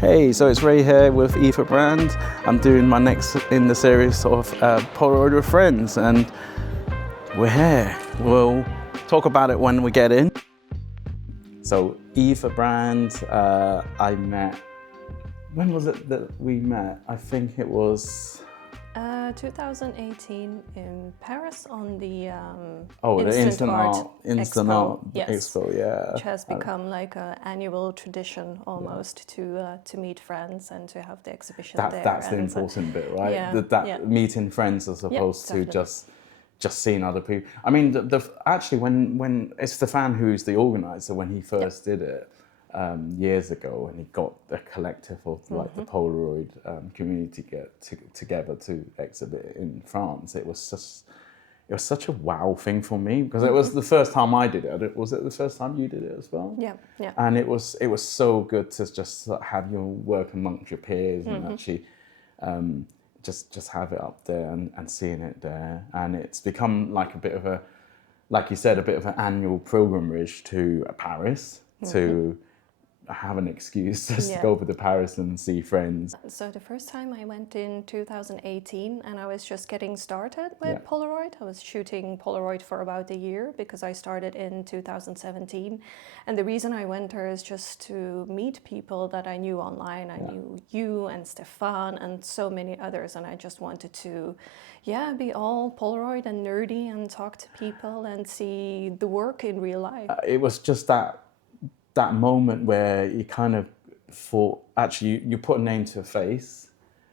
Hey, so it's Ray here with Ifa Brand. I'm doing my next in the series of Polaroid with Friends, and we're here. We'll talk about it when we get in. So Ifa Brand, I met, when was it that we met? I think it was 2018 in Paris on the Instant Art Expo, yes, Expo, yeah. Which has become like an annual tradition almost to meet friends and to have the exhibition there. That's the important bit, right? Yeah, meeting friends as opposed to definitely. just seeing other people. I mean, actually, when it's Stefan who's the organizer, when he first did it years ago, and he got a collective of like the Polaroid community together to exhibit in France. It was such a wow thing for me because it was the first time I did it. Was it the first time you did it as well? Yeah. And it was so good to just have your work amongst your peers and actually just have it up there and seeing it there. And it's become like a bit of a, like you said, a bit of an annual pilgrimage to Paris to have an excuse just to go over to Paris and see friends. So the first time I went in 2018 and I was just getting started with Polaroid. I was shooting Polaroid for about a year because I started in 2017. And the reason I went there is just to meet people that I knew online. I knew you and Stefan and so many others. And I just wanted to, be all Polaroid and nerdy and talk to people and see the work in real life. It was just that moment where you kind of thought, actually, you put a name to a face,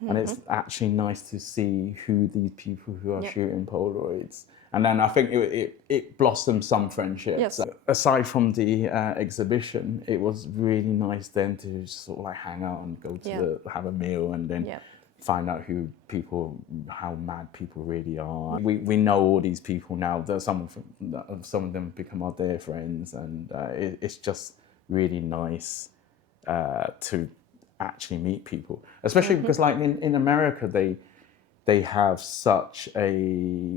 and it's actually nice to see who these people who are shooting Polaroids. And then I think it blossomed some friendships. Yes. Aside from the exhibition, it was really nice then to just sort of like hang out and go to have a meal and then find out how mad people really are. We know all these people now. Some of them become our dear friends, and it's just really nice to actually meet people, especially because like in America they have such a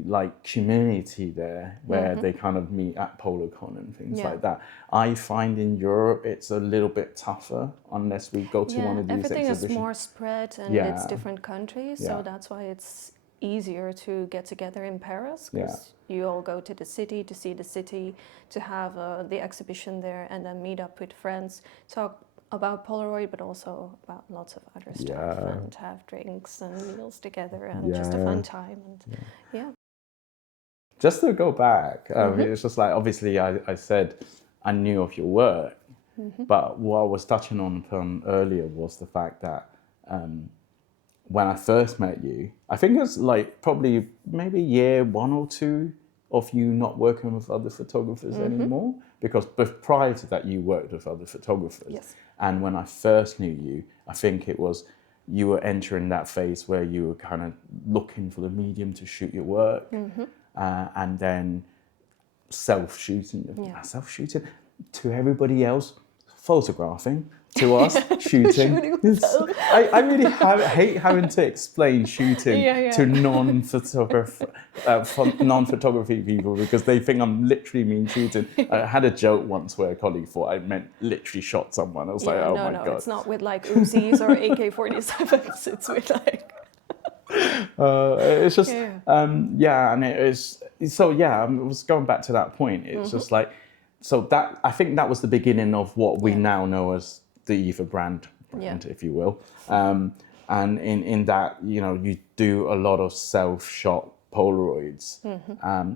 like community there where they kind of meet at PoloCon and things like that. I find in Europe it's a little bit tougher unless we go to one of these everything exhibitions. Is more spread and it's different countries, so that's why it's easier to get together in Paris because you all go to the city to see the city, to have the exhibition there and then meet up with friends, talk about Polaroid but also about lots of other stuff and have drinks and meals together and just a fun time. And Just to go back, it's just like, obviously I said I knew of your work, but what I was touching on earlier was the fact that when I first met you, I think it was like probably maybe year 1 or 2 of you not working with other photographers anymore, because prior to that you worked with other photographers. Yes. And when I first knew you, I think it was you were entering that phase where you were kind of looking for the medium to shoot your work, and then self-shooting to everybody else, photographing, to us, shooting. I really hate having to explain shooting to non-photography people because they think I'm literally mean shooting. I had a joke once where a colleague thought I meant literally shot someone. I was like, oh my God. No, it's not with like Uzis or AK-47s, it's with like... it's just, and it is, so I was going back to that point. It's just like, so that, I think that was the beginning of what we now know as the Ifa brand, if you will. And in that, you do a lot of self-shot Polaroids.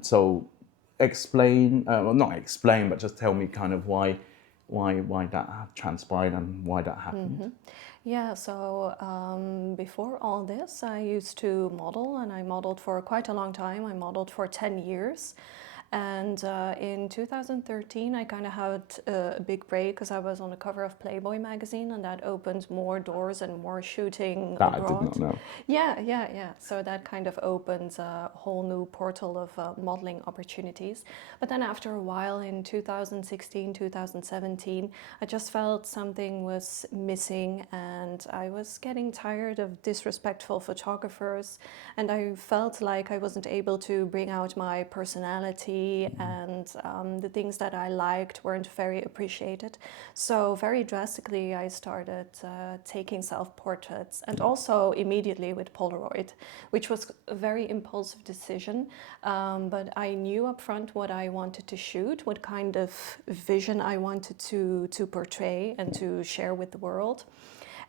So explain, well, not explain, but just tell me kind of why that transpired and why that happened. Yeah, so before all this, I used to model, and I modeled for quite a long time. I modeled for 10 years. And in 2013, I kind of had a big break because I was on the cover of Playboy magazine, and that opened more doors and more shooting abroad. I did not know. Yeah. So that kind of opens a whole new portal of modeling opportunities. But then after a while, in 2016, 2017, I just felt something was missing, and and I was getting tired of disrespectful photographers, and I felt like I wasn't able to bring out my personality, and the things that I liked weren't very appreciated. So very drastically I started taking self-portraits, and also immediately with Polaroid, which was a very impulsive decision, but I knew up front what I wanted to shoot, what kind of vision I wanted to portray and to share with the world.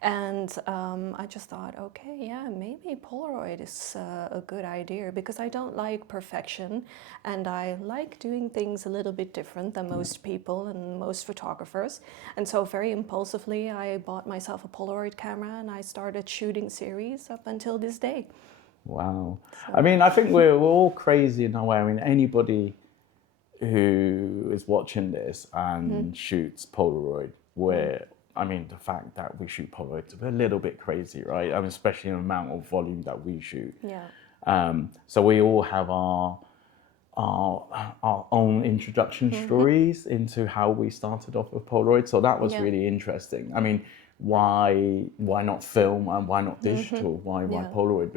And I just thought, okay, yeah, maybe Polaroid is a good idea, because I don't like perfection, and I like doing things a little bit different than most people and most photographers. And so very impulsively I bought myself a Polaroid camera, and I started shooting series up until this day. Wow. So. I mean, I think we're all crazy in a way. I mean, anybody who is watching this and shoots Polaroid, I mean, the fact that we shoot Polaroid is a little bit crazy, right? I mean, especially the amount of volume that we shoot. Yeah. So we all have our own introduction stories into how we started off with Polaroid. So that was really interesting. I mean, why not film and why not digital? Why Polaroid?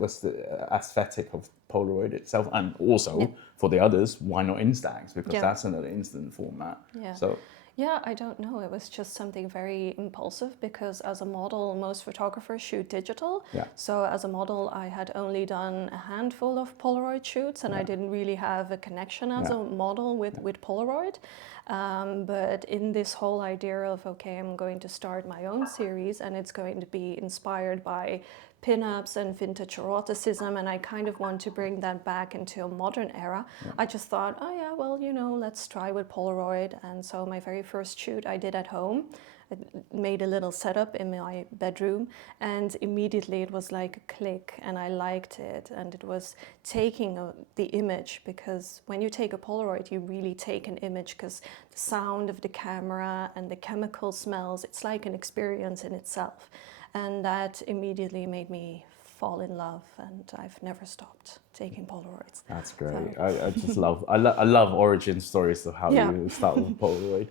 What's the aesthetic of Polaroid itself? And also for the others, why not Instax? Because that's another instant format. Yeah. So. Yeah, I don't know. It was just something very impulsive, because as a model, most photographers shoot digital. Yeah. So as a model, I had only done a handful of Polaroid shoots, and I didn't really have a connection as a model with Polaroid. But in this whole idea of, okay, I'm going to start my own series, and it's going to be inspired by pin-ups and vintage eroticism, and I kind of want to bring that back into a modern era. I just thought, oh yeah, well, you know, let's try with Polaroid. And so my very first shoot I did at home. I made a little setup in my bedroom, and immediately it was like a click, and I liked it. And it was taking the image, because when you take a Polaroid, you really take an image, because the sound of the camera and the chemical smells, it's like an experience in itself. And that immediately made me fall in love, and I've never stopped taking Polaroids. That's great. So. I just love, I love origin stories of how you start with Polaroid.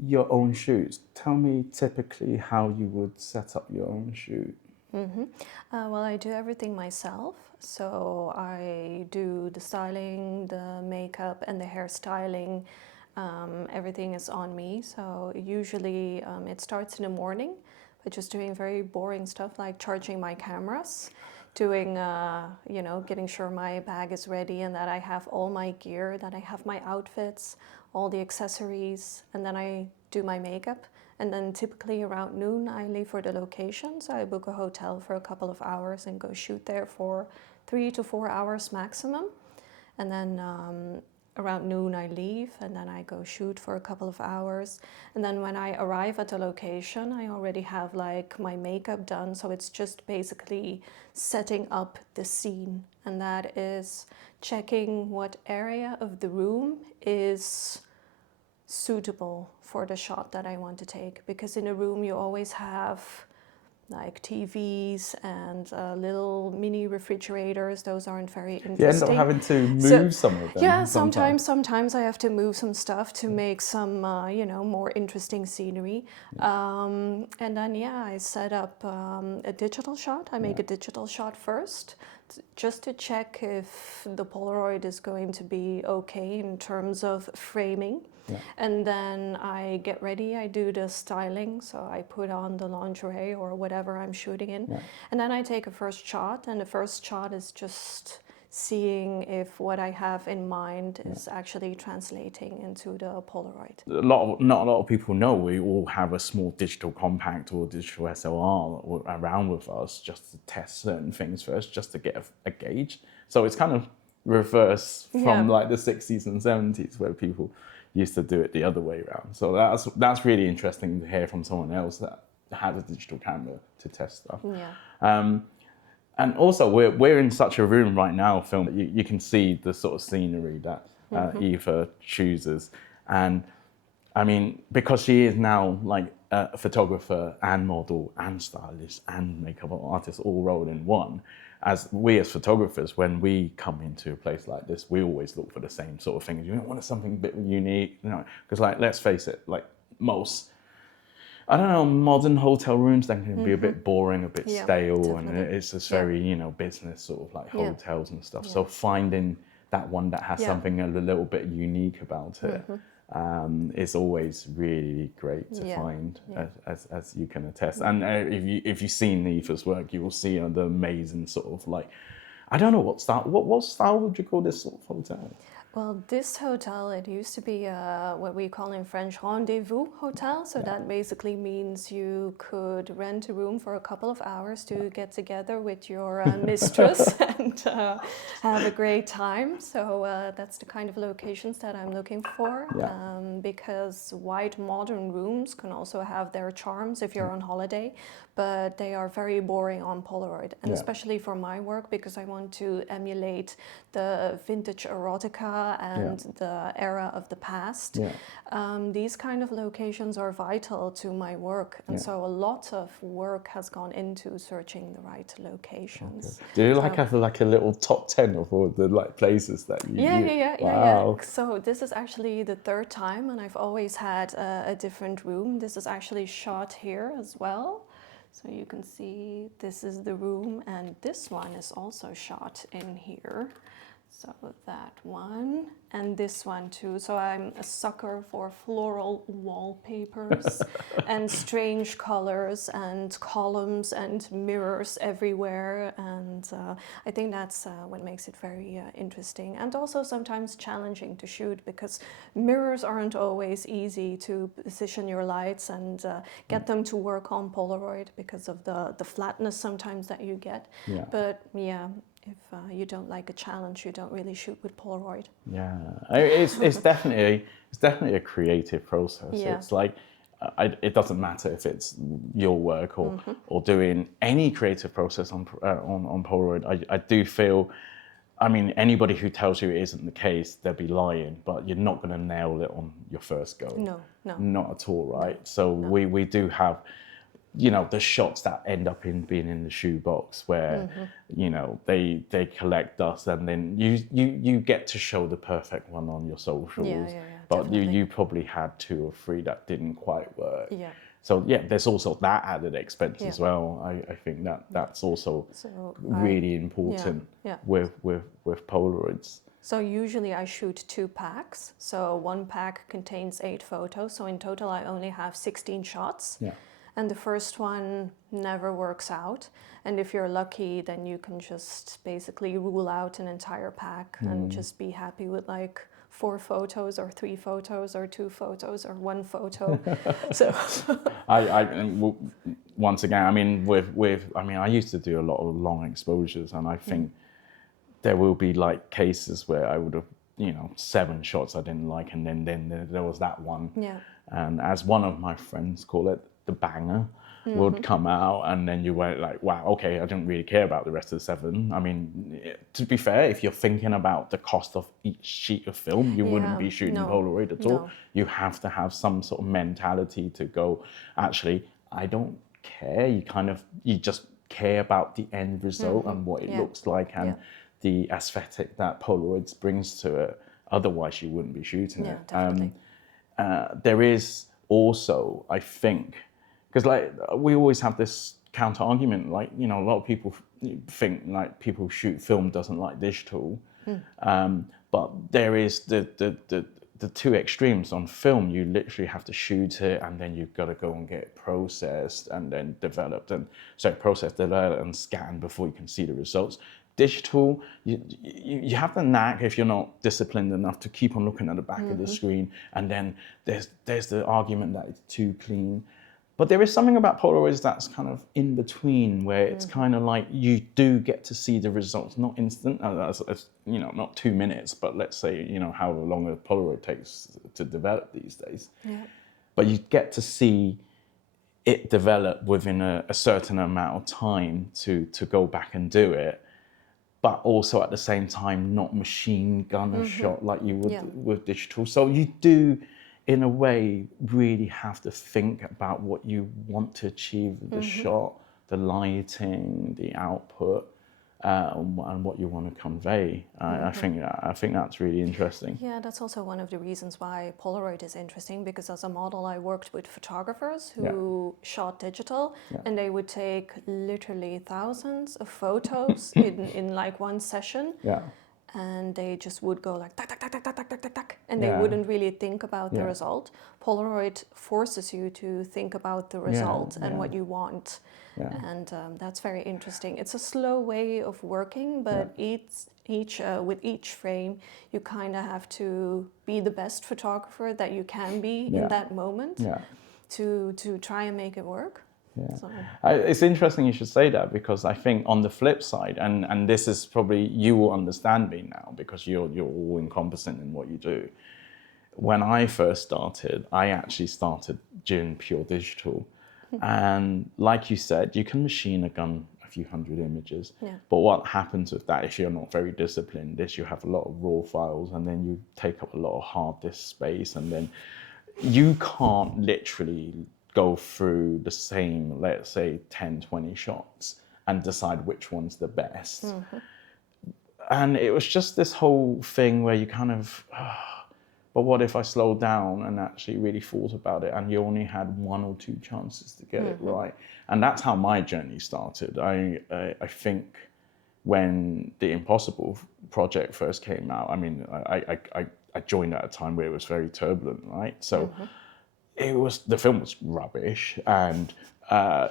Your own shoots. Tell me typically how you would set up your own shoot. Well, I do everything myself. So I do the styling, the makeup, and the hairstyling. Everything is on me. So usually it starts in the morning. Just doing very boring stuff like charging my cameras, doing, you know, getting sure my bag is ready and that I have all my gear, that I have my outfits, all the accessories, and then I do my makeup. And then typically around noon I leave for the location. So I book a hotel for a couple of hours and go shoot there for 3 to 4 hours maximum. And then around noon I leave, and then I go shoot for a couple of hours. And then when I arrive at the location, I already have like my makeup done. So it's just basically setting up the scene. And that is checking what area of the room is suitable for the shot that I want to take. Because in a room you always have like TVs and little mini refrigerators. Those aren't very interesting. You end up having to move some of them. Yeah, sometimes I have to move some stuff to make some, you know, more interesting scenery. And then, I set up a digital shot. I make a digital shot first, just to check if the Polaroid is going to be okay in terms of framing. And then I get ready, I do the styling, so I put on the lingerie or whatever I'm shooting in. And then I take a first shot, and the first shot is just seeing if what I have in mind is actually translating into the Polaroid. Not a lot of people know we all have a small digital compact or digital SLR around with us, just to test certain things first, just to get a gauge. So it's kind of reverse from like the 60s and 70s, where people used to do it the other way around. So that's really interesting to hear from someone else that has a digital camera to test stuff. And also we're in such a room right now, film, that you can see the sort of scenery that Ifa chooses. And I mean, because she is now like a photographer and model and stylist and makeup artist all rolled in one, as photographers, when we come into a place like this, we always look for the same sort of things. You don't want something a bit unique, you know, because like, let's face it, like most I don't know, modern hotel rooms, they can be a bit boring, a bit stale, definitely. and it's just very, you know, business sort of like hotels and stuff. So finding that one that has something a little bit unique about it is always really great to find, as you can attest. And if you've seen Ifa's work, you will see the amazing sort of like, I don't know what style would you call this sort of hotel? Well, this hotel, it used to be what we call in French rendezvous hotel. So that basically means you could rent a room for a couple of hours to get together with your mistress and have a great time. So that's the kind of locations that I'm looking for. Because white modern rooms can also have their charms if you're on holiday, but they are very boring on Polaroid. And especially for my work, because I want to emulate the vintage erotica and the era of the past. These kind of locations are vital to my work, and so a lot of work has gone into searching the right locations. Do you like have like a little top 10 of all the like places that you? Yeah. So this is actually the third time, and I've always had a different room. This is actually shot here as well. So you can see this is the room, and this one is also shot in here. So that one and this one too. So I'm a sucker for floral wallpapers and strange colors and columns and mirrors everywhere. And I think that's what makes it very interesting, and also sometimes challenging to shoot, because mirrors aren't always easy to position your lights and get them to work on Polaroid because of the flatness sometimes that you get. But if you don't like a challenge, you don't really shoot with Polaroid. Yeah, it's definitely a creative process. It's like it doesn't matter if it's your work or doing any creative process on Polaroid. I do feel, I mean, anybody who tells you it isn't the case, they'll be lying. But you're not going to nail it on your first go. No, not at all, right? So we do have, you know, the shots that end up in being in the shoebox where, you know, they collect dust, and then you get to show the perfect one on your socials. But you probably had 2 or 3 that didn't quite work. So there's also that added expense as well. I think that's also really important with Polaroids. So usually I shoot 2 packs. So one pack contains 8 photos. So in total I only have 16 shots. And the first one never works out. And if you're lucky, then you can just basically rule out an entire pack and just be happy with like 4 photos or 3 photos or 2 photos or 1 photo. So once again, I mean, I used to do a lot of long exposures, and I think there will be like cases where I would have, you know, 7 shots I didn't like, and then there was that one. And as one of my friends call it, the banger would come out, and then you were like, wow, okay, I don't really care about the rest of the 7. I mean, to be fair, if you're thinking about the cost of each sheet of film, you wouldn't be shooting Polaroid at all. You have to have some sort of mentality to go, actually, I don't care. You just care about the end result and what it looks like and the aesthetic that Polaroids brings to it. Otherwise, you wouldn't be shooting it. Definitely. There is also, I think, because like we always have this counter argument, like, you know, a lot of people think like people who shoot film doesn't like digital, but there is the 2 extremes. On film, you literally have to shoot it, and then you've got to go and get it processed and then developed, and processed, developed, and scanned before you can see the results. Digital, you have the knack, if you're not disciplined enough, to keep on looking at the back of the screen, and then there's the argument that it's too clean. But there is something about Polaroids that's kind of in between, where it's kind of like you do get to see the results, not instant, you know, not 2 minutes, but let's say, you know, how long a Polaroid takes to develop these days. But you get to see it develop within a certain amount of time to go back and do it, but also at the same time not machine gun a shot like you would with digital. So you do, in a way, really have to think about what you want to achieve with the shot, the lighting, the output. and what you want to convey. I think that's really interesting. Yeah, that's also one of the reasons why Polaroid is interesting, because as a model I worked with photographers who shot digital, and they would take literally thousands of photos in like one session. Yeah. And they just would go like tack, tack, tack, tack, tack, tack, tack, tack, and they wouldn't really think about the result. Polaroid forces you to think about the result and what you want. And that's very interesting. It's a slow way of working, but with each frame, you kind of have to be the best photographer that you can be in that moment to try and make it work. Yeah. So. It's interesting you should say that, because I think on the flip side, and this is probably, you will understand me now because you're all encompassing in what you do. When I first started, I actually started doing pure digital. And like you said, you can machine a gun a few hundred images. But what happens with that, if you're not very disciplined, is you have a lot of raw files, and then you take up a lot of hard disk space, and then you can't literally go through the same, let's say, 10, 20 shots and decide which one's the best. And it was just this whole thing where you kind of, but what if I slowed down and actually really thought about it, and you only had 1 or 2 chances to get it right? And that's how my journey started. I think when the Impossible project first came out, I mean, I joined at a time where it was very turbulent, right? So the film was rubbish, and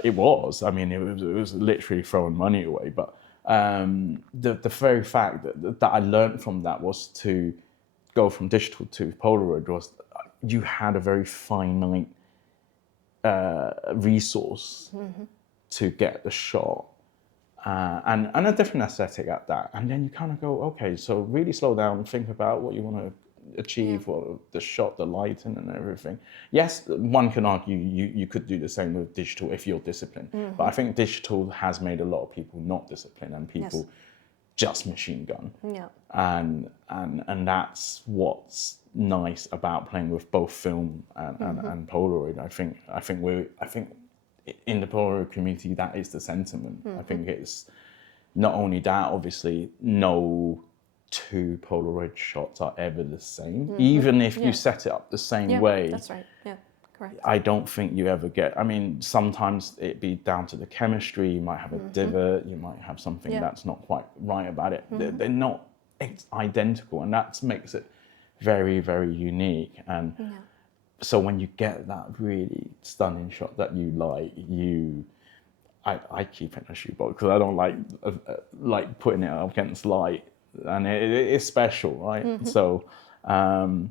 it was. I mean, it was literally throwing money away. But the very fact that I learned from that was to go from digital to Polaroid was you had a very finite resource to get the shot, and a different aesthetic at that. And then you kind of go, okay, so really slow down and think about what you want to achieve, or the shot, the lighting and everything. Yes, one can argue you could do the same with digital if you're disciplined. But I think digital has made a lot of people not disciplined, and people just machine gun. And that's what's nice about playing with both film and Polaroid. I think in the Polaroid community, that is the sentiment. I think it's not only that, obviously, no 2 Polaroid shots are ever the same. Even if you set it up the same way. That's right. Yeah, correct. I don't think you ever get, I mean, sometimes it'd be down to the chemistry. You might have a divot, you might have something that's not quite right about it. They're not identical, and that makes it very, very unique. And so when you get that really stunning shot that you like, I keep it in a shoebox because I don't like putting it up against light. And it's special, right? So, and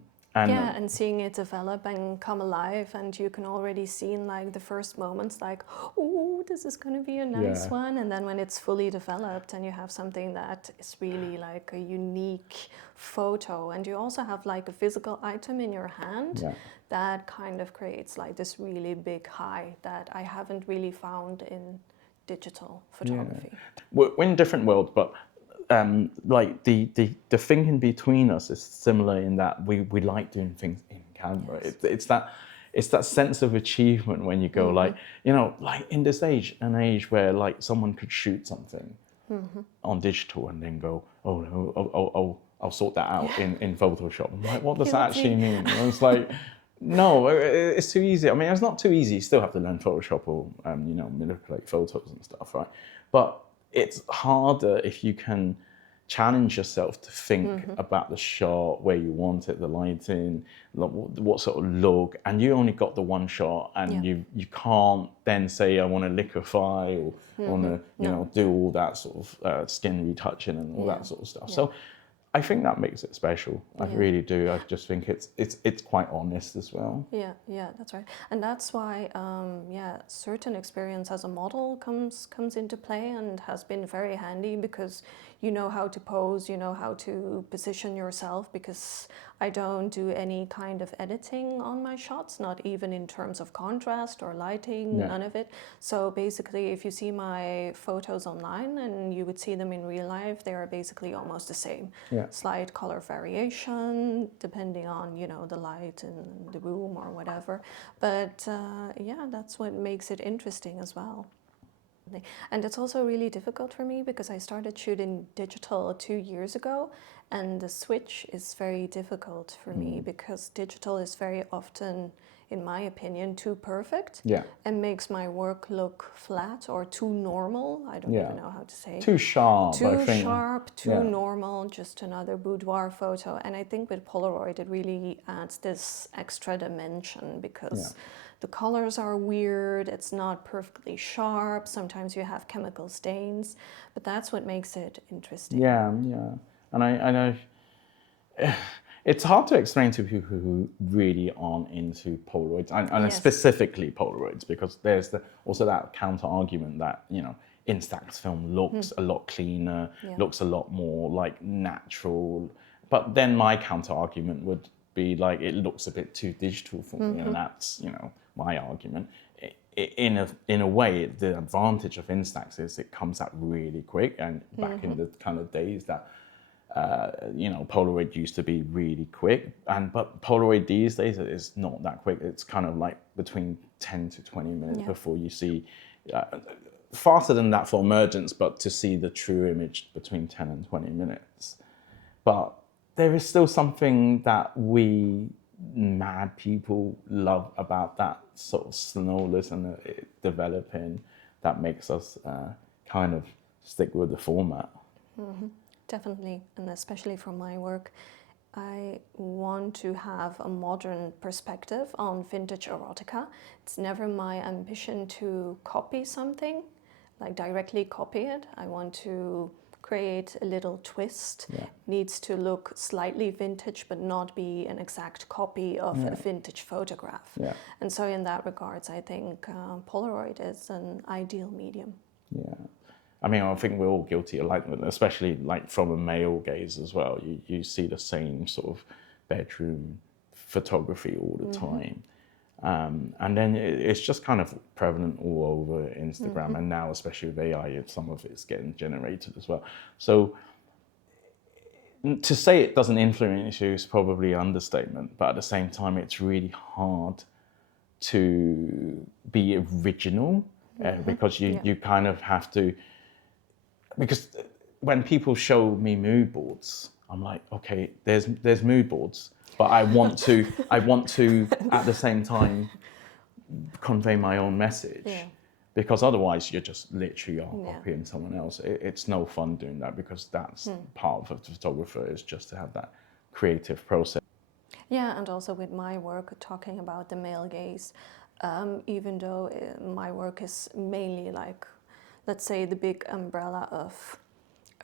seeing it develop and come alive, and you can already see in like the first moments, like, oh, this is going to be a nice one. And then when it's fully developed and you have something that is really like a unique photo, and you also have like a physical item in your hand, that kind of creates like this really big high that I haven't really found in digital photography. We're in different worlds, but like the thinking between us is similar in that we like doing things in camera. It's that sense of achievement when you go like, you know, like in this age where like someone could shoot something on digital and then go, oh no, I'll sort that out in Photoshop. I'm like, what does that actually mean? And it's like, no, it's too easy. I mean, it's not too easy. You still have to learn Photoshop or you know, manipulate photos and stuff, right? But it's harder if you can challenge yourself to think about the shot, where you want it, the lighting, what sort of look, and you only got the one shot, and you can't then say, I want to liquefy, or want to you know, do all that sort of skin retouching and all that sort of stuff. So I think that makes it special. I really do. I just think it's quite honest as well. Yeah, that's right. And that's why, certain experience as a model comes into play and has been very handy, because you know how to pose, you know how to position yourself, because I don't do any kind of editing on my shots, not even in terms of contrast or lighting, none of it. So basically, if you see my photos online and you would see them in real life, they are basically almost the same. Slight color variation depending on, you know, the light in the room or whatever. But that's what makes it interesting as well. And it's also really difficult for me because I started shooting digital 2 years ago, and the switch is very difficult for me because digital is very often, in my opinion, too perfect and makes my work look flat or too normal. I don't even know how to say. Too sharp, Too sharp, too normal, just another boudoir photo. And I think with Polaroid, it really adds this extra dimension because the colors are weird, it's not perfectly sharp, sometimes you have chemical stains, but that's what makes it interesting. Yeah. And I know it's hard to explain to people who really aren't into Polaroids, and specifically Polaroids, because there's also that counter argument that, you know, Instax film looks a lot cleaner, looks a lot more like natural. But then my counter argument would be like, it looks a bit too digital for me, and that's, you know, my argument. In a way, the advantage of Instax is it comes out really quick, and back in the kind of days that you know, Polaroid used to be really quick, but Polaroid these days is not that quick. It's kind of like between 10 to 20 minutes before you see, faster than that for emergence, but to see the true image between 10 and 20 minutes. But there is still something that we mad people love about that sort of slowness and developing that makes us kind of stick with the format. Definitely, and especially for my work, I want to have a modern perspective on vintage erotica. It's never my ambition to copy something, like directly copy it. I want to create a little twist. Needs to look slightly vintage, but not be an exact copy of a vintage photograph. And so in that regards, I think Polaroid is an ideal medium. I mean, I think we're all guilty of, like, especially like from a male gaze as well. You see the same sort of bedroom photography all the time. And then it's just kind of prevalent all over Instagram. And now, especially with AI, some of it's getting generated as well. So to say it doesn't influence you is probably an understatement. But at the same time, it's really hard to be original because you kind of have to. Because when people show me mood boards, I'm like, okay, there's mood boards, but I want to at the same time convey my own message, because otherwise you're just literally copying someone else. It's no fun doing that, because that's part of the photographer, is just to have that creative process. Yeah, and also with my work, talking about the male gaze, even though my work is mainly like, let's say, the big umbrella of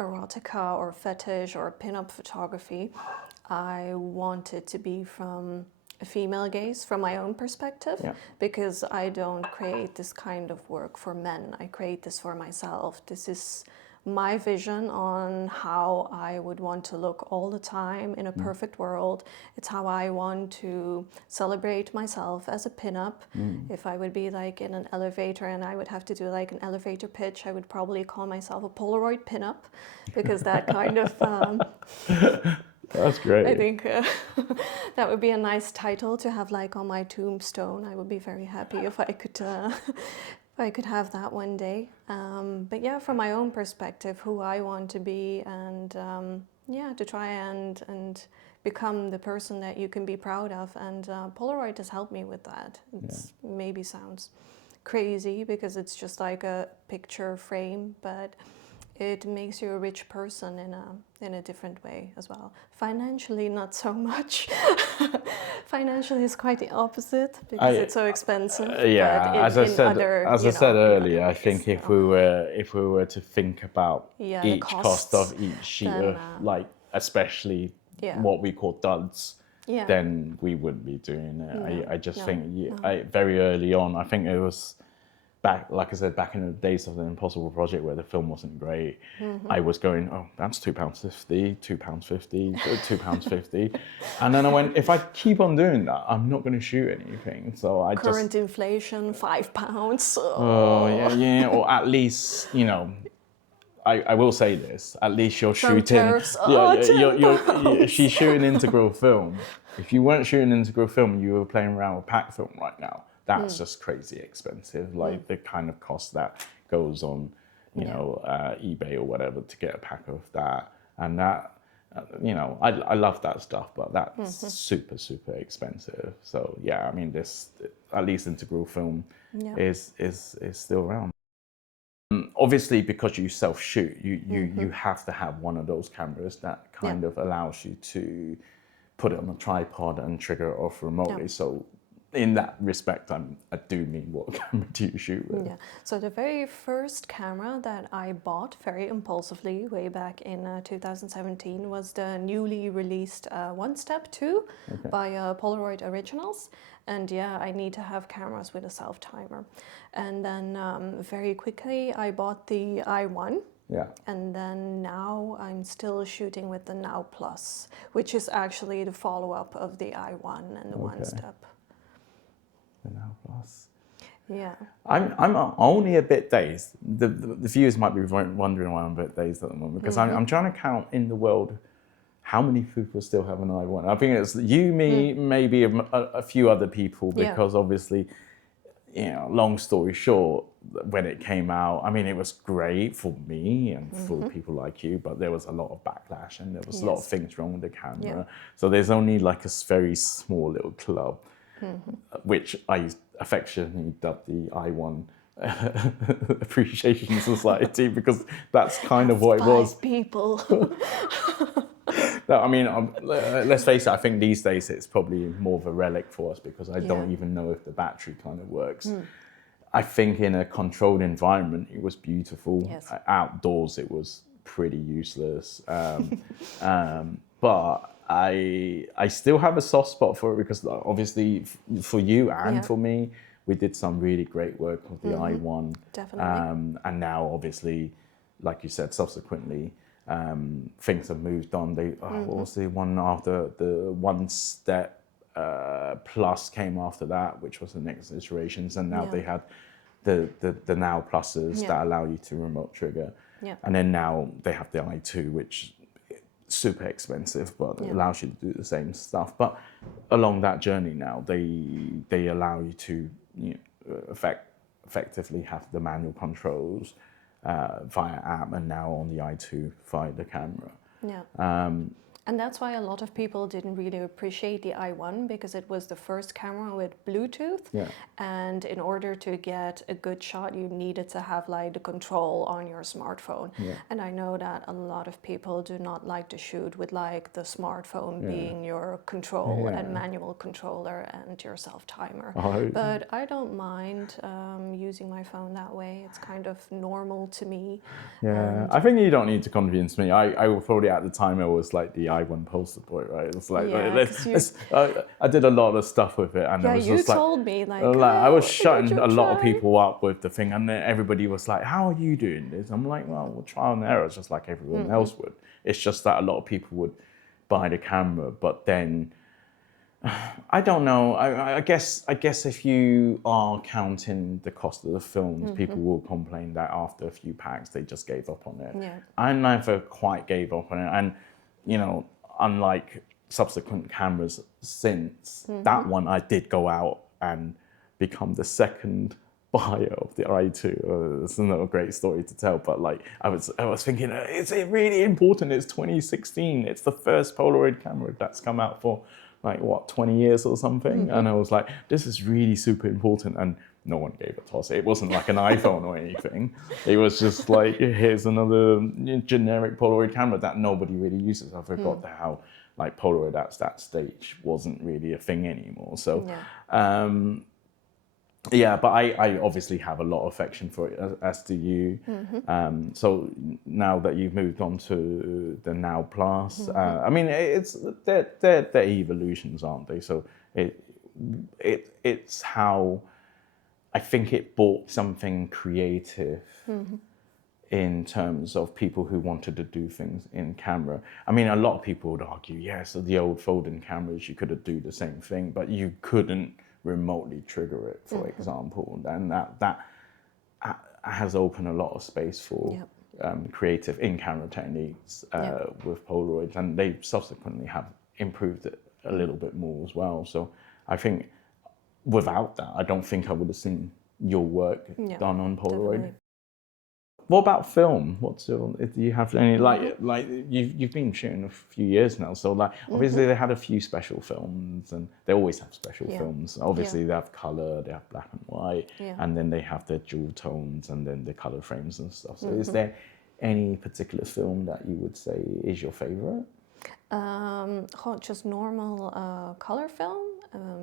erotica or fetish or pin-up photography, I want it to be from a female gaze, from my own perspective, because I don't create this kind of work for men. I create this for myself. This is my vision on how I would want to look all the time in a perfect world. It's how I want to celebrate myself as a pinup. If I would be like in an elevator and I would have to do like an elevator pitch, I would probably call myself a Polaroid pinup, because that kind of... That's great. I think that would be a nice title to have like on my tombstone. I would be very happy if I could... I could have that one day. But yeah, from my own perspective, who I want to be, and to try and become the person that you can be proud of. And Polaroid has helped me with that. It maybe sounds crazy because it's just like a picture frame, but it makes you a rich person in a different way as well. Financially, not so much. Financially is quite the opposite, because it's so expensive. As I said earlier, I think if we were to think about each cost of each sheet, like especially what we call duds, then we wouldn't be doing it. I just think very early on, I think it was back, like I said, back in the days of the Impossible Project where the film wasn't great, I was going, oh, that's £2.50, £2.50, £2.50. And then I went, if I keep on doing that, I'm not going to shoot anything. So I Current inflation, £5. Oh, yeah, or at least, you know, I will say this, at least you're shooting, she's shooting integral film. If you weren't shooting integral film, you were playing around with pack film right now. That's just crazy expensive, like the kind of cost that goes on, you know, eBay or whatever to get a pack of that. And that, you know, I love that stuff, but that's super, super expensive. So yeah, I mean, this, at least integral film is still around. Obviously, because you self-shoot, you have to have one of those cameras that kind of allows you to put it on a tripod and trigger it off remotely. So in that respect, I do mean, what camera do you shoot with? Yeah, so the very first camera that I bought very impulsively way back in 2017 was the newly released One Step 2 by Polaroid Originals. And yeah, I need to have cameras with a self-timer. And then very quickly I bought the i1. Yeah. And then now I'm still shooting with the Now Plus, which is actually the follow-up of the i1 and the One Step. The Now Plus. Yeah. I'm only a bit dazed. The viewers might be wondering why I'm a bit dazed at the moment, because I'm trying to count in the world how many people still have an i1. I think it's you, me, maybe a few other people, because obviously, you know, long story short, when it came out, I mean, it was great for me and for people like you, but there was a lot of backlash and there was a lot of things wrong with the camera. So there's only like a very small little club, which I affectionately dubbed the i1 Appreciation Society, because that's kind of what it was. 5 people. No, I mean, let's face it, I think these days it's probably more of a relic for us, because I don't even know if the battery kind of works. I think in a controlled environment, it was beautiful. Outdoors, it was pretty useless. But I still have a soft spot for it, because obviously for you and for me, we did some really great work with the i1. Definitely. And now, obviously, like you said, subsequently, things have moved on. What was the one after? The One Step Plus came after that, which was the next iterations, and now they had the Now Pluses that allow you to remote trigger. And then now they have the i2, which is super expensive, but it allows you to do the same stuff. But along that journey now, they allow you to, you know, effectively have the manual controls via app, and now on the i2 via the camera. And that's why a lot of people didn't really appreciate the i1, because it was the first camera with Bluetooth. And in order to get a good shot, you needed to have like the control on your smartphone. And I know that a lot of people do not like to shoot with like the smartphone being your control and manual controller and your self-timer. But I don't mind using my phone that way. It's kind of normal to me. I think you don't need to convince me. I was probably, at the time, I was like the i1 poster boy, right? It's like, I did a lot of stuff with it, and it was you just told me like I was shutting a lot of people up with the thing, and then everybody was like, "How are you doing this?" I'm like, "Well, we'll trial and error, just like everyone else would." It's just that a lot of people would buy the camera, but then I don't know. I guess if you are counting the cost of the films, people will complain that after a few packs they just gave up on it. I never quite gave up on it, and you know, unlike subsequent cameras since that one, I did go out and become the second buyer of the i2. It's not a great story to tell, but like I was thinking, is it really important? It's 2016. It's the first Polaroid camera that's come out for like what, 20 years or something. And I was like, this is really super important. And no one gave a toss. It wasn't like an iPhone or anything. It was just like, here's another generic Polaroid camera that nobody really uses. I forgot how like Polaroid at that stage wasn't really a thing anymore. So but I obviously have a lot of affection for it, as do you. So now that you've moved on to the Now Plus, I mean, they're evolutions, aren't they? So it's how I think it brought something creative in terms of people who wanted to do things in camera. I mean, a lot of people would argue, yes, so the old folding cameras, you could do the same thing, but you couldn't remotely trigger it, for example, and that has opened a lot of space for creative in-camera techniques with Polaroids, and they subsequently have improved it a little bit more as well. So I think without that, I don't think I would have seen your work done on Polaroid. Definitely. What about film? What's your? Do you have any Mm-hmm. like you've been shooting a few years now? So like obviously they had a few special films, and they always have special Yeah. films. Obviously they have color, they have black and white, Yeah. and then they have their dual tones, and then the color frames and stuff. So is there any particular film that you would say is your favorite? Just normal color film,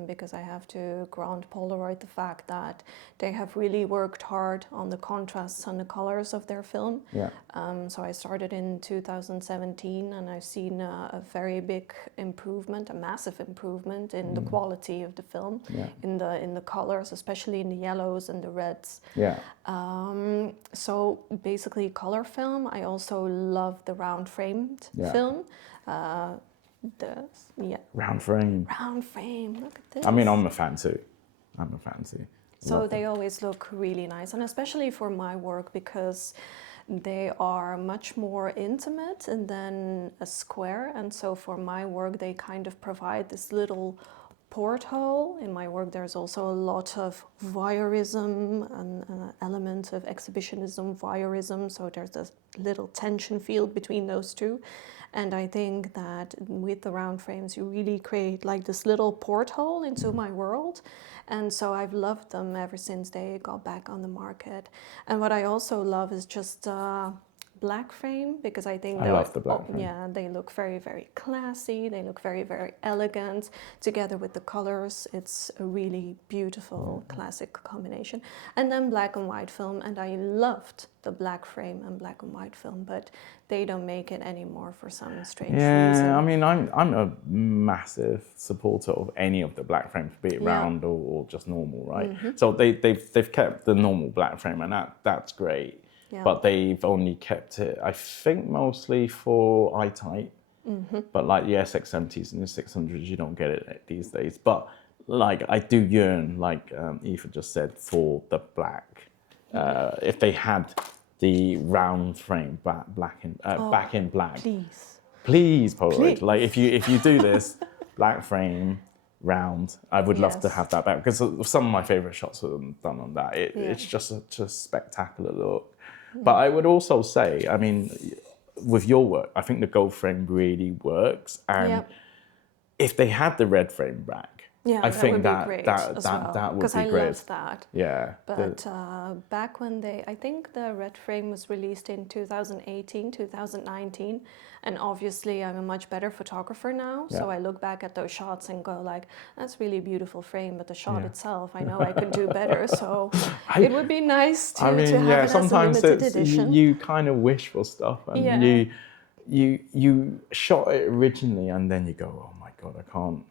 because I have to grant Polaroid the fact that they have really worked hard on the contrasts and the colors of their film. Yeah. So I started in 2017, and I've seen a very big improvement, a massive improvement in the quality of the film, Yeah. in the colors, especially in the yellows and the reds. Yeah. So basically color film. I also love the round framed Yeah. film. Round frame. Round frame, look at this. I mean, I'm a fan too. I'm a fan too. So they always look really nice, and especially for my work, because they are much more intimate than a square. And so for my work, they kind of provide this little porthole. In my work, there's also a lot of voyeurism and an element of exhibitionism, voyeurism. So there's this little tension field between those two. And I think that with the round frames, you really create like this little porthole into my world. And so I've loved them ever since they got back on the market. And what I also love is just black frame, because I think I love the black frame. Yeah, they look very, very classy. They look very, very elegant. Together with the colors, it's a really beautiful classic combination. And then black and white film, and I loved the black frame and black and white film, but they don't make it anymore for some strange reason. I mean, I'm a massive supporter of any of the black frames, be it round or just normal, right? So they've kept the normal black frame, and that's great. Yeah. But they've only kept it, I think, mostly for eye tight. But like the SX70s and the 600s, you don't get it these days. But like I do yearn, like Ifa just said, for the black. If they had the round frame back in black. Please, Polaroid. Please. Like if you do this, black frame, round, I would love to have that back, because some of my favorite shots are done on that. It's just such a spectacular look. But I would also say, I mean, with your work, I think the gold frame really works. And if they had the red frame back, I think that would be great. Because I love that. Yeah. But back when I think the red frame was released in 2018, 2019. And obviously I'm a much better photographer now. So I look back at those shots and go like, that's really beautiful frame. But the shot itself, I know I could do better. So it would be nice to have it as a limited edition. You kind of wish for stuff. And you shot it originally, and then you go, oh my God,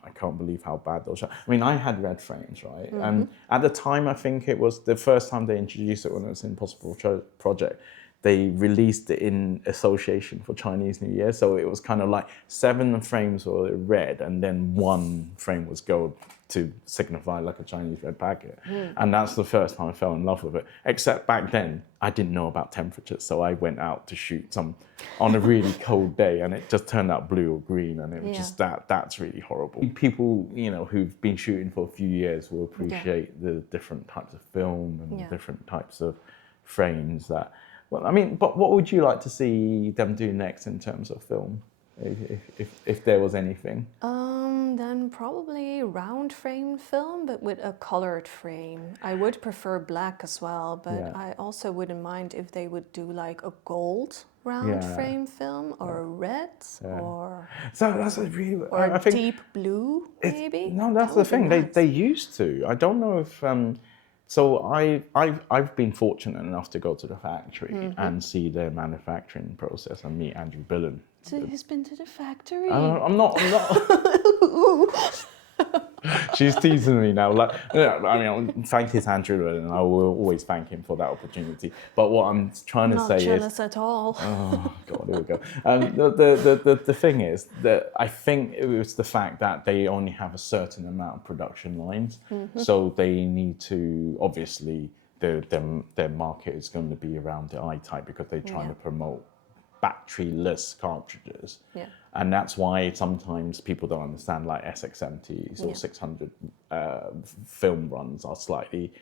I can't believe how bad those shots. I mean, I had red frames, right? And at the time, I think it was the first time they introduced it when it was Impossible Project. They released it in association for Chinese New Year. So it was kind of like 7 frames were red, and then 1 frame was gold to signify like a Chinese red packet. And that's the first time I fell in love with it. Except back then, I didn't know about temperatures. So I went out to shoot some on a really cold day, and it just turned out blue or green. And it was just that's really horrible. People, who've been shooting for a few years will appreciate the different types of film and different types of frames that, well, I mean, but what would you like to see them do next in terms of film, if there was anything? Then probably round frame film, but with a colored frame. I would prefer black as well, but I also wouldn't mind if they would do like a gold round frame film, or a red, or so that's a really, or I think deep blue maybe. No, that's the thing. Nice. They used to. I don't know if. So I've been fortunate enough to go to the factory and see their manufacturing process and meet Andrew Billen. So he's been to the factory? I'm not. She's teasing me now. Like, I mean, thank his Andrew, and I will always thank him for that opportunity. But what I'm trying to say is, not jealous at all. Oh God, here we go. The thing is that I think it was the fact that they only have a certain amount of production lines, so they need to, obviously their market is going to be around the I-type, because they're trying to promote batteryless cartridges. And that's why sometimes people don't understand, like SX70s or 600 film runs are slightly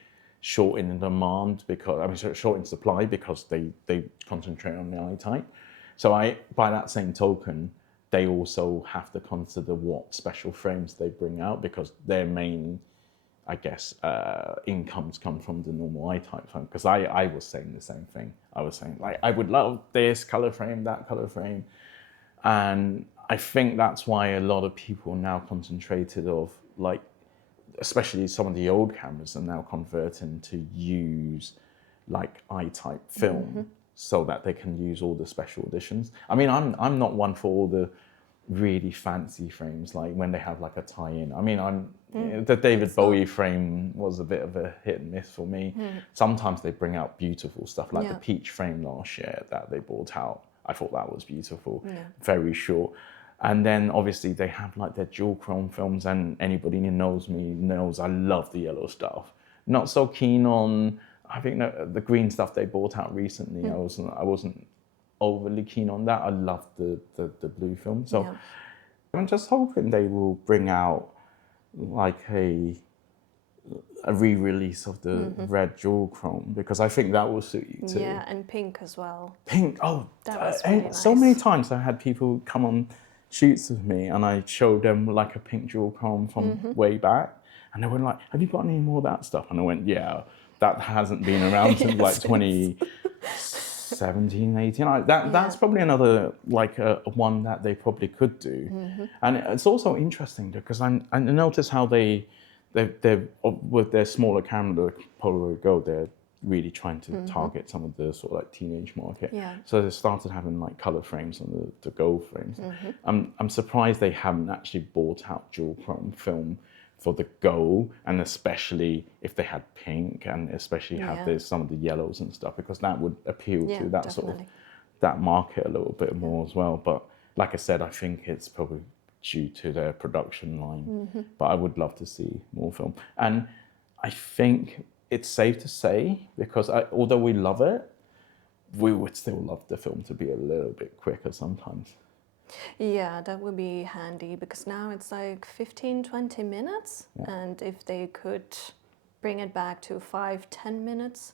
short in demand because, I mean, short in supply because they concentrate on the eye type. So by that same token, they also have to consider what special frames they bring out because their main, I guess, incomes come from the normal eye type phone. Because I was saying the same thing. I was saying, like, I would love this color frame, that color frame. And I think that's why a lot of people now concentrated of, like, especially some of the old cameras are now converting to use like eye-type film so that they can use all the special editions. I mean, I'm not one for all the really fancy frames, like when they have like a tie-in. I mean, the David Bowie frame was a bit of a hit and miss for me. Sometimes they bring out beautiful stuff, like the Peach frame last year that they brought out. I thought that was beautiful, very short. And then obviously they have like their dual chrome films, and anybody who knows me knows I love the yellow stuff. Not so keen on, I think, the green stuff they brought out recently. I wasn't overly keen on that. I love the blue film. So I'm just hoping they will bring out like a re-release of the red dual chrome, because I think that will suit you too. Yeah, and pink as well. Pink, that was really nice. So many times I had people come on shoots with me and I showed them like a pink dual chrome from way back, and they were like, have you got any more of that stuff? And I went, yeah, that hasn't been around since like 2017, 18. That's probably another, like a one that they probably could do. And it's also interesting because I notice how they're with their smaller camera, the Polaroid Go, they're really trying to target some of the sort of like teenage market. So they started having like color frames on the Go frames. I'm surprised they haven't actually brought out dual chrome film for the Go, and especially if they had pink, and especially have some of the yellows and stuff, because that would appeal to that sort of that market a little bit more as well. But like I said, I think it's probably due to their production line. But I would love to see more film. And I think it's safe to say, because although we love it, we would still love the film to be a little bit quicker sometimes. Yeah, that would be handy, because now it's like 15-20 minutes, and if they could bring it back to 5-10 minutes,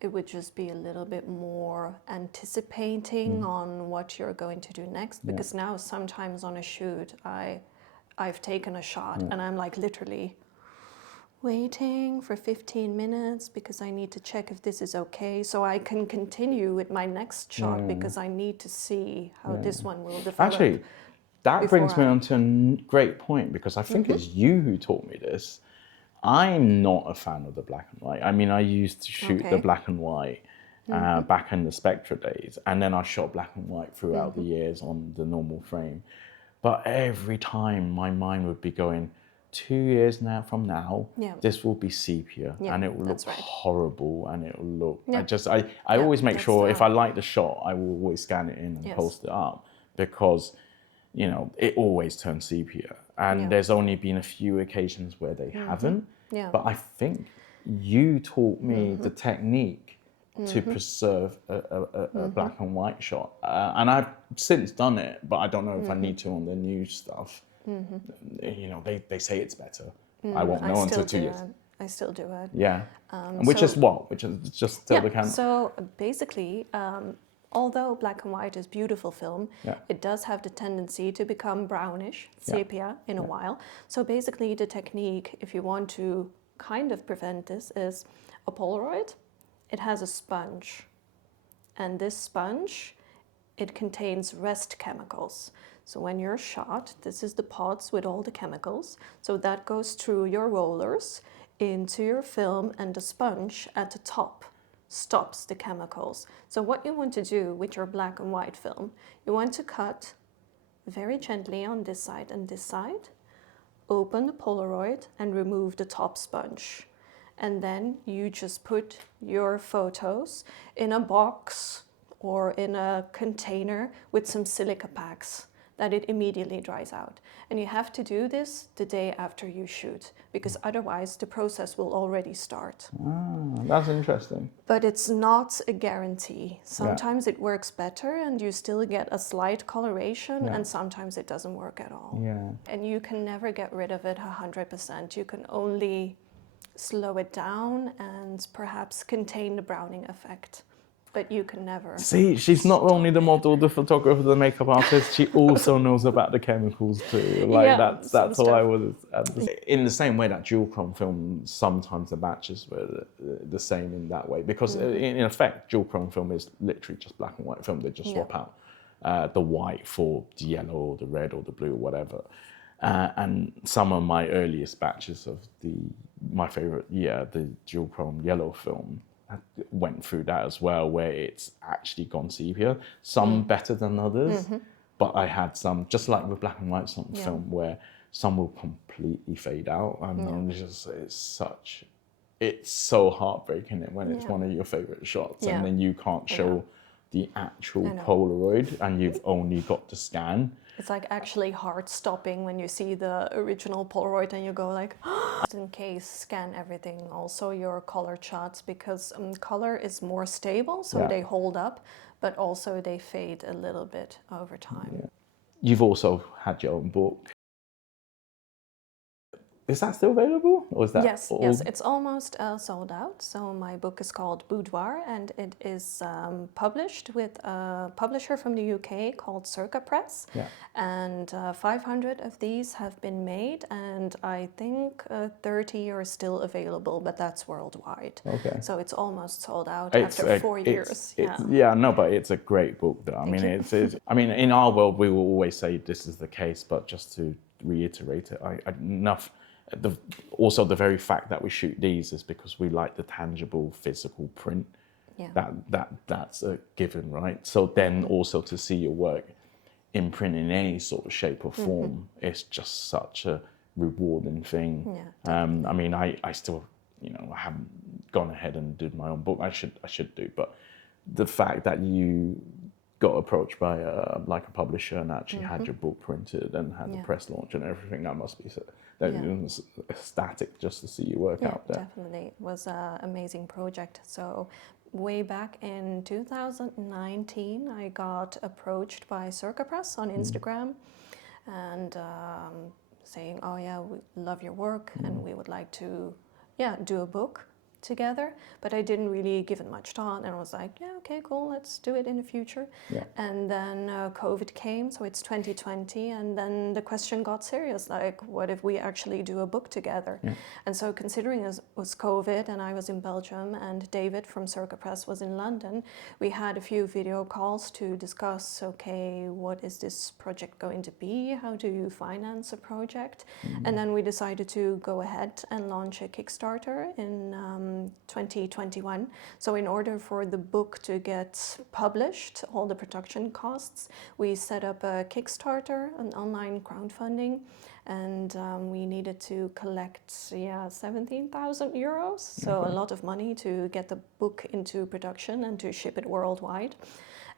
it would just be a little bit more anticipating on what you're going to do next. Because now sometimes on a shoot, I've taken a shot and I'm like literally waiting for 15 minutes because I need to check if this is okay, so I can continue with my next shot, because I need to see how this one will develop. Actually, that brings me on to a great point, because I think it's you who taught me this. I'm not a fan of the black and white. I mean, I used to shoot the black and white back in the Spectra days, and then I shot black and white throughout the years on the normal frame. But every time my mind would be going, 2 years from now, this will be sepia, and it will look horrible, and it will look. I always make sure if I like the shot, I will always scan it in and post it up, because it always turns sepia, and there's only been a few occasions where they haven't. But I think you taught me the technique to preserve a black and white shot, and I've since done it, but I don't know if I need to on the new stuff. They say it's better. I won't know until 2 years. I still do it. Yeah. Which is just tell the camera. So basically, although black and white is beautiful film, it does have the tendency to become brownish, sepia, in a while. So basically the technique, if you want to kind of prevent this, is a Polaroid. It has a sponge. And this sponge, it contains rest chemicals. So when you're shot, this is the pods with all the chemicals. So that goes through your rollers into your film, and the sponge at the top stops the chemicals. So what you want to do with your black and white film, you want to cut very gently on this side and this side, open the Polaroid and remove the top sponge. And then you just put your photos in a box or in a container with some silica packs, that it immediately dries out. And you have to do this the day after you shoot, because otherwise the process will already start. That's interesting. But it's not a guarantee. Sometimes it works better and you still get a slight coloration, and sometimes it doesn't work at all. And you can never get rid of it 100%. You can only slow it down and perhaps contain the browning effect. But you can never. See, she's not only the model, the photographer, the makeup artist, she also knows about the chemicals too. Like that's all I was. In the same way that dual-chrome film, sometimes the batches were the same in that way. Because in effect, dual-chrome film is literally just black and white film. They just swap out the white for the yellow or the red or the blue or whatever. And some of my earliest batches of my favorite, the dual-chrome yellow film, went through that as well, where it's actually gone sepia. Some better than others, but I had some, just like with black and white film, where some will completely fade out. And it's so heartbreaking when it's one of your favorite shots and then you can't show the actual Polaroid and you've only got the scan. It's like actually heart stopping when you see the original Polaroid and you go like, just in case, scan everything, also your color shots, because color is more stable, so they hold up, but also they fade a little bit over time. You've also had your own book. Is that still available? Or is that yes, it's almost sold out. So my book is called Boudoir, and it is published with a publisher from the UK called Circa Press. And 500 of these have been made, and I think 30 are still available, but that's worldwide. Okay. So it's almost sold out after 4 years. But it's a great book though. I mean, in our world, we will always say this is the case, but just to reiterate it, also the very fact that we shoot these is because we like the tangible physical print. That's a given, right? So then also to see your work in print in any sort of shape or form is just such a rewarding thing. I mean, I still, I haven't gone ahead and did my own book. I should do, but the fact that you got approached by a publisher and actually had your book printed and had the press launch and everything, that must be ecstatic just to see your work out there. Definitely. It was an amazing project. So way back in 2019, I got approached by Circa Press on Instagram and saying, oh yeah, we love your work and we would like to do a book together, but I didn't really give it much thought, and I was like, yeah, okay, cool, let's do it in the future. And then COVID came, so it's 2020, and then the question got serious, like, what if we actually do a book together? And so considering it was COVID and I was in Belgium and David from Circa Press was in London, we had a few video calls to discuss, okay, what is this project going to be? How do you finance a project? And then we decided to go ahead and launch a Kickstarter in 2021. So in order for the book to get published, all the production costs, we set up a Kickstarter, an online crowdfunding, and we needed to collect 17,000 euros, so a lot of money to get the book into production and to ship it worldwide.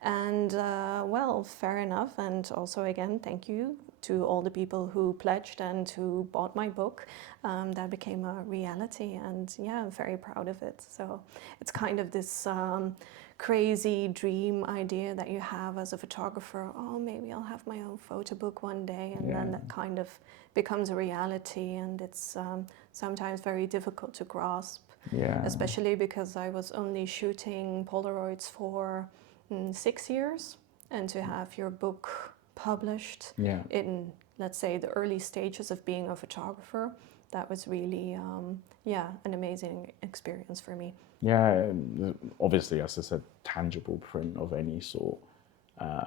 And well, fair enough. And also, again, thank you to all the people who pledged and who bought my book. That became a reality, and I'm very proud of it. So it's kind of this crazy dream idea that you have as a photographer. Oh, maybe I'll have my own photo book one day, and then that kind of becomes a reality, and it's sometimes very difficult to grasp. Especially because I was only shooting Polaroids for 6 years, and to have your book published in, let's say, the early stages of being a photographer, that was really an amazing experience for me. Obviously, as I said, tangible print of any sort,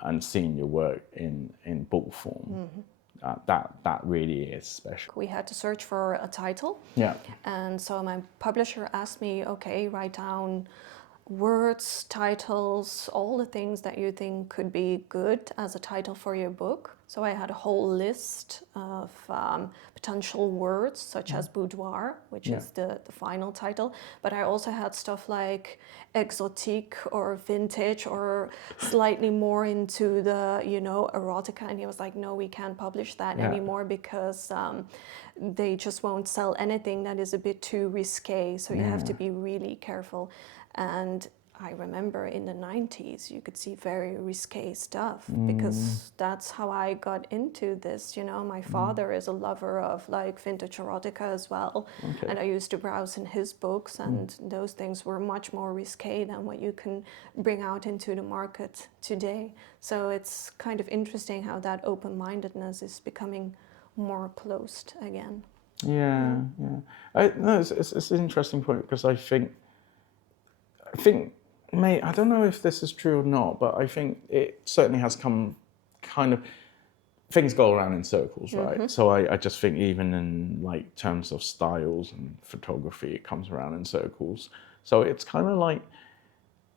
and seeing your work in book form, that really is special. We had to search for a title, and so my publisher asked me, okay, write down words, titles, all the things that you think could be good as a title for your book. So I had a whole list of potential words, such as boudoir, which is the final title. But I also had stuff like exotique or vintage or slightly more into the, erotica. And he was like, no, we can't publish that anymore because they just won't sell anything that is a bit too risque. So you have to be really careful. And I remember in the 90s, you could see very risque stuff because that's how I got into this. You know, my father is a lover of like vintage erotica as well. Okay. And I used to browse in his books, and those things were much more risque than what you can bring out into the market today. So it's kind of interesting how that open-mindedness is becoming more closed again. Yeah. No, it's an interesting point because I think, mate, I don't know if this is true or not, but I think it certainly has come kind of, things go around in circles, right? So I just think even in like terms of styles and photography, it comes around in circles. So it's kind of like,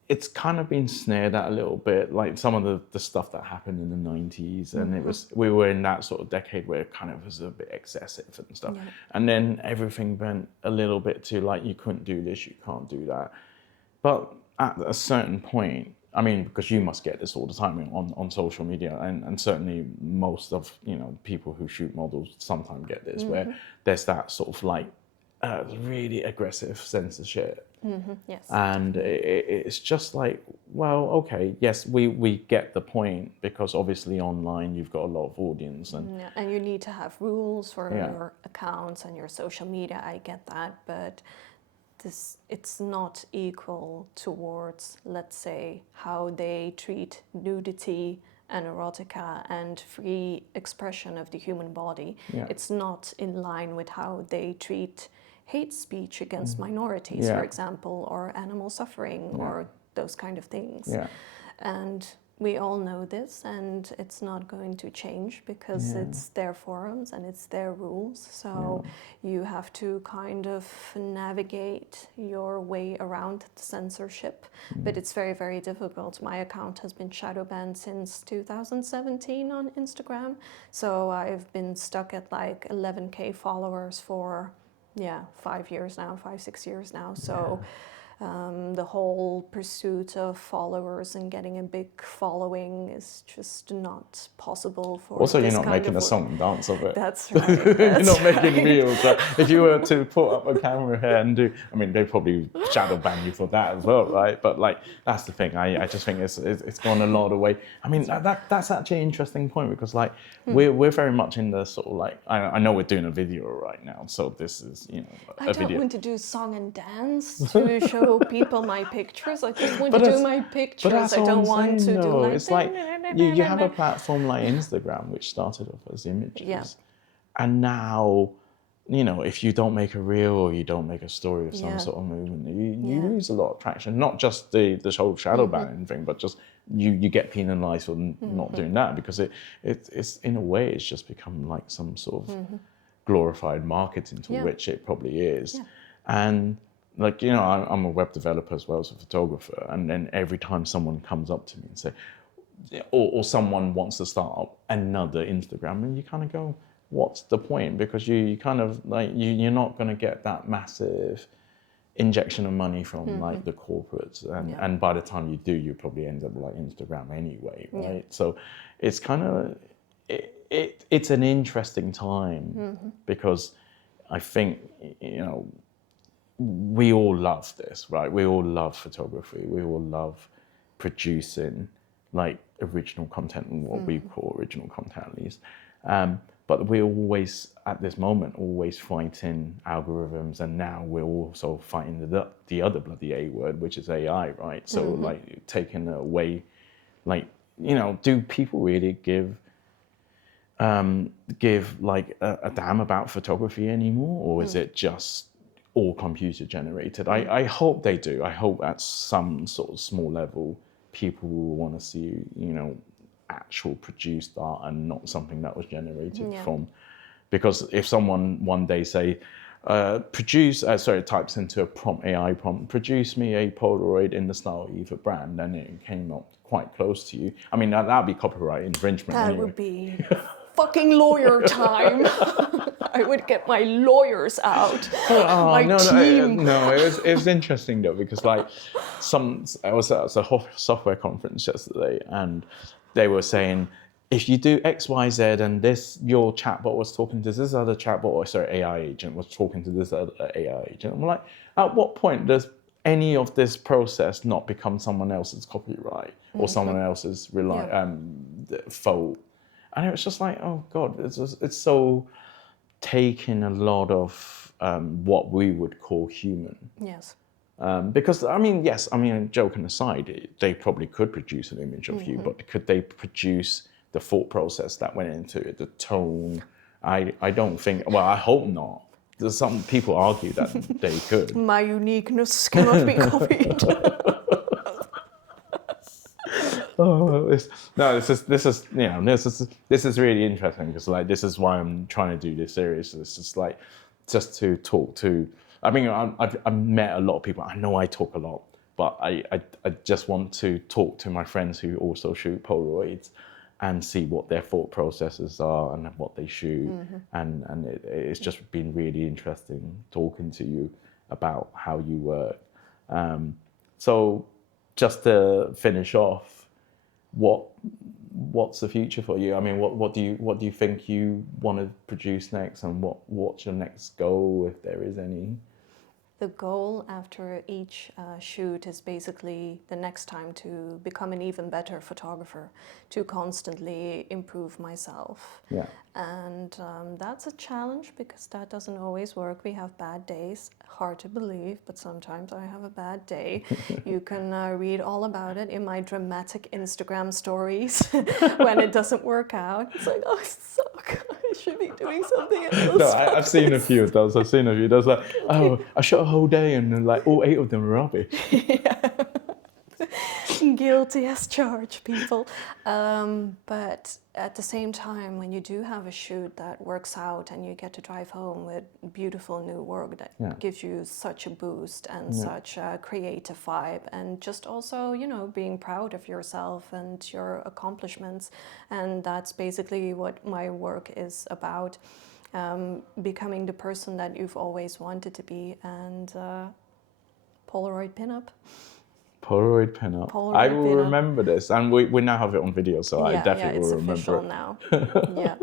it's kind of been snared at a little bit, like some of the stuff that happened in the 90s, and we were in that sort of decade where it kind of was a bit excessive and stuff. Yeah. And then everything went a little bit to like, you couldn't do this, you can't do that. But at a certain point, I mean, because you must get this all the time on social media, and certainly most of, you know, people who shoot models sometimes get this, where there's that sort of like really aggressive censorship. Yes. And it's just like, well, okay, yes, we get the point, because obviously online you've got a lot of audience, and you need to have rules for your accounts and your social media. I get that, but it's not equal towards, let's say, how they treat nudity and erotica and free expression of the human body. Yeah. It's not in line with how they treat hate speech against minorities, for example, or animal suffering, or those kind of things. Yeah. And we all know this, and it's not going to change because it's their forums and it's their rules. So you have to kind of navigate your way around the censorship. But it's very, very difficult. My account has been shadow banned since 2017 on Instagram. So I've been stuck at like 11K followers for 5 years now, 6 years now. So the whole pursuit of followers and getting a big following is just not possible for also, this you're not kind making of a song and dance of it. That's right. You're not making reels. Right? If you were to put up a camera here and do, I mean, they'd probably shadow ban you for that as well, right? But like, that's the thing. I just think it's gone a lot away. I mean, that's actually an interesting point, because like we're very much in the sort of like, I know we're doing a video right now, so this is, you know, a video. I don't want to do song and dance to show people my pictures. I just want to do my pictures. But that's I don't want to do like... It's like you have a platform like Instagram, which started off as images, and now, you know, if you don't make a reel or you don't make a story of some sort of movement, you lose a lot of traction. Not just the whole shadow banning thing, but just you get penalised for not doing that, because it's in a way it's just become like some sort of glorified marketing tool, which it probably is, and. Like, you know, I'm a web developer as well as a photographer, and then every time someone comes up to me and say, or someone wants to start up another Instagram, and you kind of go, what's the point? Because you kind of like, you're not going to get that massive injection of money from like the corporates, and by the time you do, you probably end up like Instagram anyway, right? So it's kind of, it's an interesting time, because I think, you know, we all love this, right? We all love photography. We all love producing like original content, and what we call original content at least. But we're always, at this moment, always fighting algorithms, and now we're also fighting the other bloody A word, which is AI, right? So like taking away, like, you know, do people really give like a damn about photography anymore, or is it just all computer generated? I hope they do. I hope at some sort of small level, people will want to see, you know, actual produced art and not something that was generated from. Because if someone one day say, types into a prompt, AI prompt, produce me a Polaroid in the style of Ifa Brand, then it came up quite close to you. I mean, that'd be copyright infringement. That anyway. would be fucking lawyer time. I would get my lawyers out. Team. It was interesting though, because like I was at a software conference yesterday, and they were saying, if you do X, Y, Z, and your chatbot was talking to this other chatbot, AI agent was talking to this other AI agent. I'm like, at what point does any of this process not become someone else's copyright or someone else's fault. And it was just like, oh God, it's so taking a lot of what we would call human. Yes. Because, I mean, yes, I mean, joking aside, they probably could produce an image of you, but could they produce the thought process that went into it, the tone? I don't think, well, I hope not. There's some people argue that they could. My uniqueness cannot be copied. This is really interesting because like this is why I'm trying to do this series. It's just like just to talk to. I mean, I've met a lot of people. I know I talk a lot, but I just want to talk to my friends who also shoot Polaroids and see what their thought processes are and what they shoot. And it's just been really interesting talking to you about how you work. So just to finish off, what's the future for you? I mean, what do you think you want to produce next, and what's your next goal, if there is any? The goal after each shoot is basically the next time to become an even better photographer, to constantly improve myself. Yeah. And that's a challenge because that doesn't always work. We have bad days, hard to believe, but sometimes I have a bad day. You can read all about it in my dramatic Instagram stories when it doesn't work out. It's like, oh, I suck. I should be doing something else. No, I've seen a few of those. Like, oh, I shot a whole day and like all 8 of them were rubbish. Yeah. Guilty as charged, people. But at the same time, when you do have a shoot that works out and you get to drive home with beautiful new work that gives you such a boost and such a creative vibe, and just also, you know, being proud of yourself and your accomplishments. And that's basically what my work is about, becoming the person that you've always wanted to be, and Polaroid pinup. Polaroid pinup. I will remember this, and we now have it on video, so I definitely will remember it. Now. Yeah.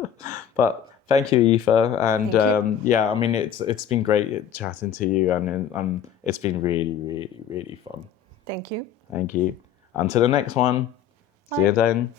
But thank you, Ifa, and I mean it's been great chatting to you, and it's been really, really, really fun. Thank you. Thank you. Until the next one. See you then.